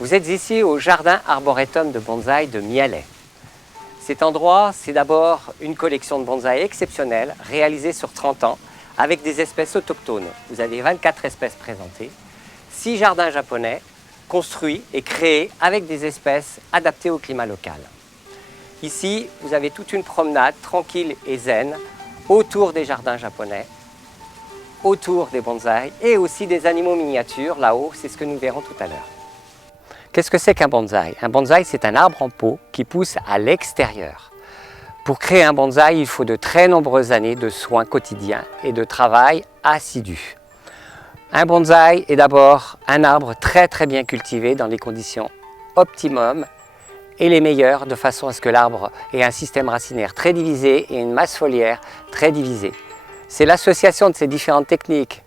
Vous êtes ici au jardin arboretum de bonsaï de Mialet. Cet endroit, c'est d'abord une collection de bonsaï exceptionnelle réalisée sur 30 ans avec des espèces autochtones. Vous avez 24 espèces présentées, 6 jardins japonais construits et créés avec des espèces adaptées au climat local. Ici, vous avez toute une promenade tranquille et zen autour des jardins japonais, autour des bonsaïs et aussi des animaux miniatures. Là-haut, c'est ce que nous verrons tout à l'heure. Qu'est-ce que c'est qu'un bonsaï? Un bonsaï, c'est un arbre en pot qui pousse à l'extérieur. Pour créer un bonsaï, il faut de très nombreuses années de soins quotidiens et de travail assidu. Un bonsaï est d'abord un arbre très bien cultivé dans les conditions optimum et les meilleures, de façon à ce que l'arbre ait un système racinaire très divisé et une masse foliaire très divisée. C'est l'association de ces différentes techniques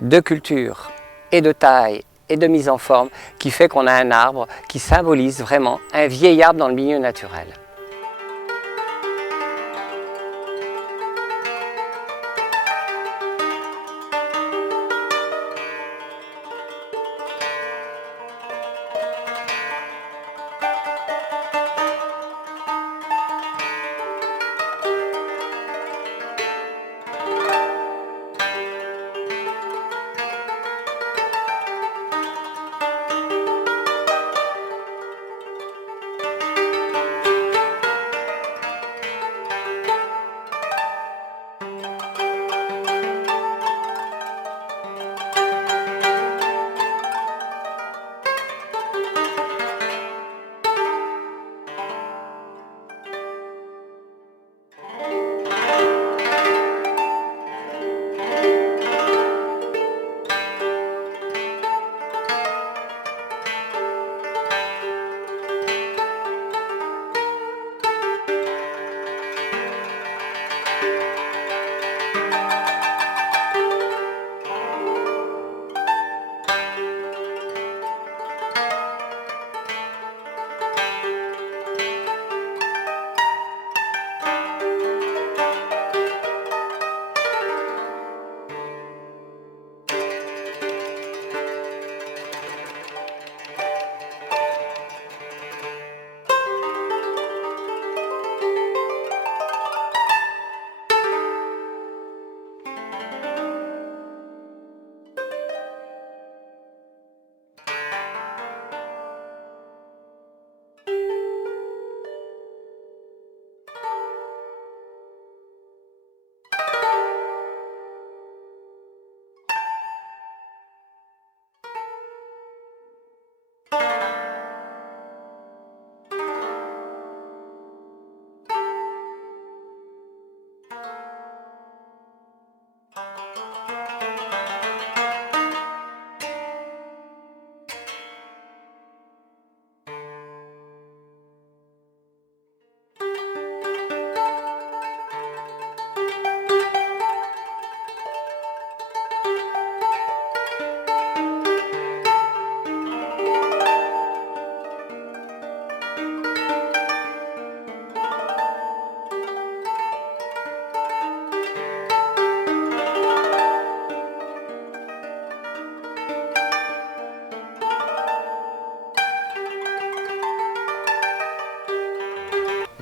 de culture et de taille et de mise en forme qui fait qu'on a un arbre qui symbolise vraiment un vieil arbre dans le milieu naturel.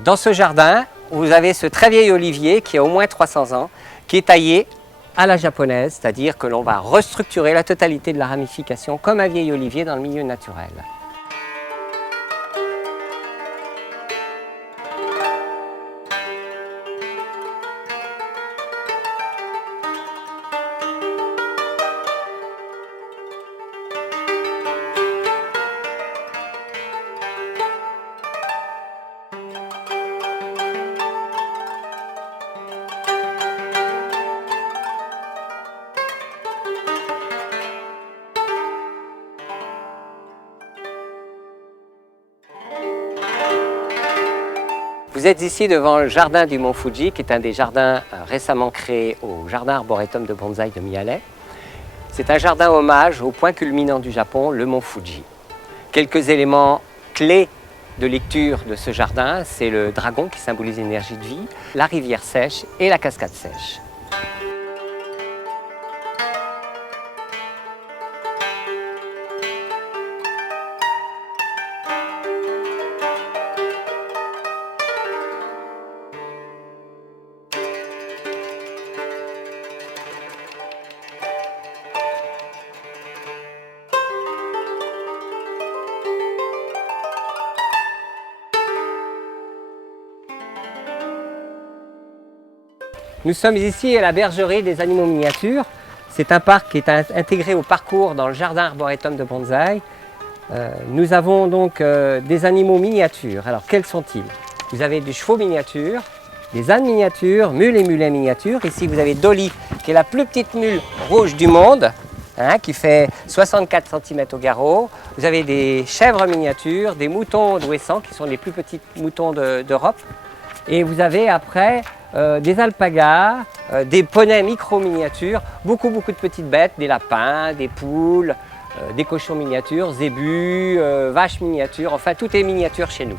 Dans ce jardin, vous avez ce très vieil olivier qui a au moins 300 ans, qui est taillé à la japonaise, c'est-à-dire que l'on va restructurer la totalité de la ramification comme un vieil olivier dans le milieu naturel. Vous êtes ici devant le jardin du Mont Fuji, qui est un des jardins récemment créés au jardin arboretum de bonsaï de Mialet. C'est un jardin hommage au point culminant du Japon, le Mont Fuji. Quelques éléments clés de lecture de ce jardin, c'est le dragon qui symbolise l'énergie de vie, la rivière sèche et la cascade sèche. Nous sommes ici à la bergerie des animaux miniatures. C'est un parc qui est intégré au parcours dans le jardin arboretum de bonsaï. Nous avons donc des animaux miniatures. Alors quels sont-ils? Vous avez des chevaux miniatures, des ânes miniatures, mules et mulets miniatures. Ici vous avez Dolly qui est la plus petite mule rouge du monde, hein, qui fait 64 cm au garrot. Vous avez des chèvres miniatures, des moutons d'Ouessant qui sont les plus petits moutons d'Europe. Et vous avez après des alpagas, des poneys micro-miniatures, beaucoup de petites bêtes, des lapins, des poules, des cochons miniatures, zébus, vaches miniatures, enfin tout est miniature chez nous.